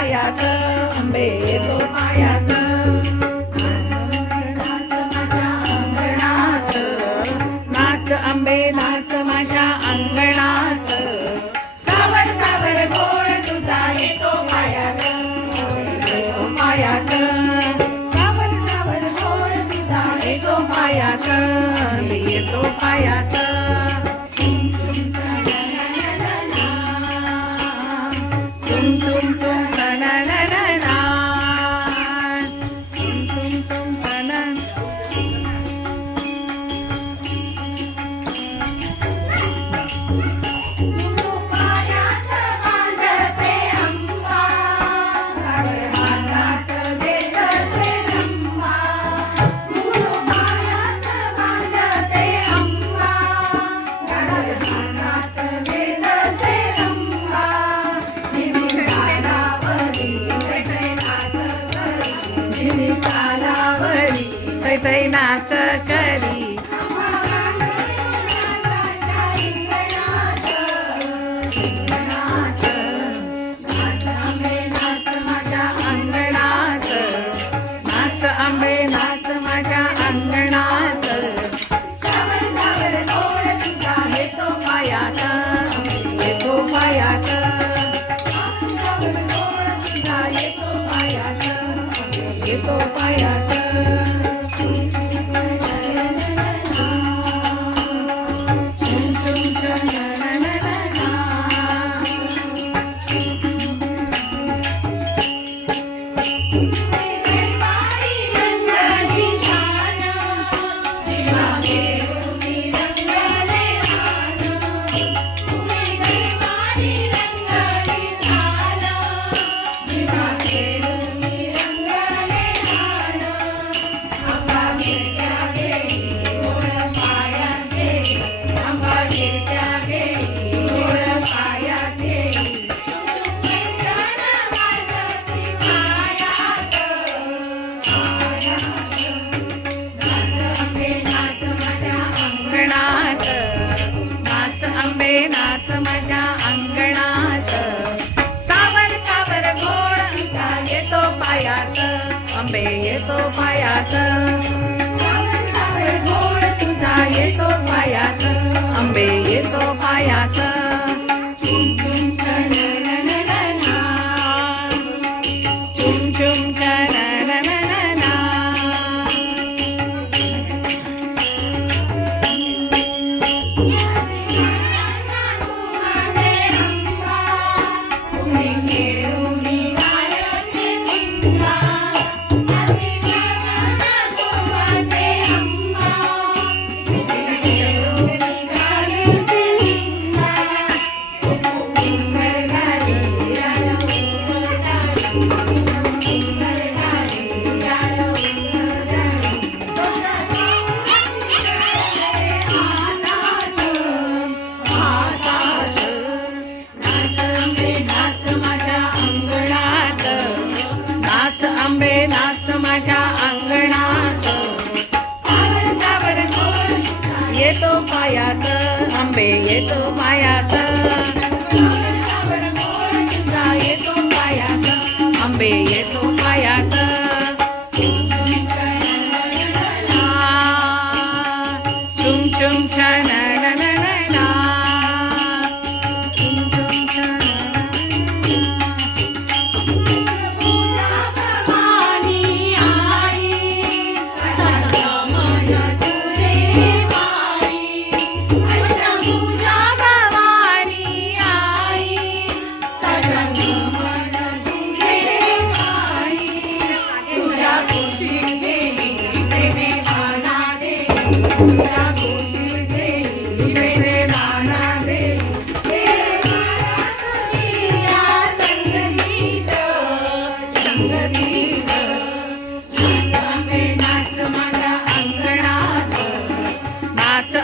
पायात आंबे येतो पायात नाच आंबे नाच माझ्या अंगणात सावर सावर गोड तुझा येतो पायात पायात सावर सावर गोड तुझा येतो पायात येतो पायात तुम तुम तुम ना ना ना ना तुम तुम तै नाच करी नाच आंबे नाच माझ्या अंगणात नाच आंबे नाच माझ्या अंगणात सावर सावर गोड तुझा येतो पायात येतो पायात सावर गोड तुझा येतो पायात येतो पायात नाच माझ्या अंगणात सावर सावर गोड तुझा येतो पायात आंबे येतो पायात सावर सावर गोड तुझा येतो पायात आंबे येतो पायात चुम चुम चुम चुम आंबे नाच माझ्या अंगणात सावर सावर गोड येतो पायात आंबे येतो पायात सावर गोड तुझा येतो पायात आंबे येतो पायात चुम चुम छान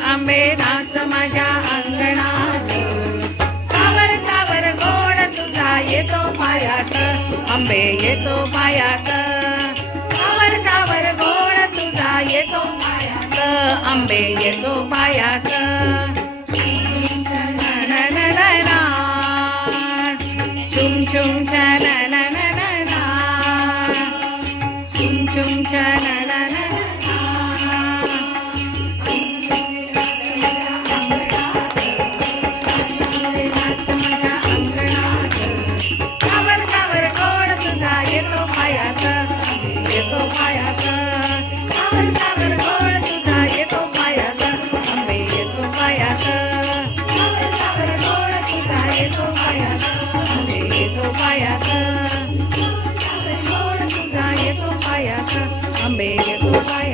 आंबे नाच माझ्या अंगणात सावर सावर गोड तुझा येतो पायात आंबे येतो पायात सावर सावर गोड तुझा येतो पायात आंबे येतो पायात चुम चुम चुम छानना आंबे येतो पायासा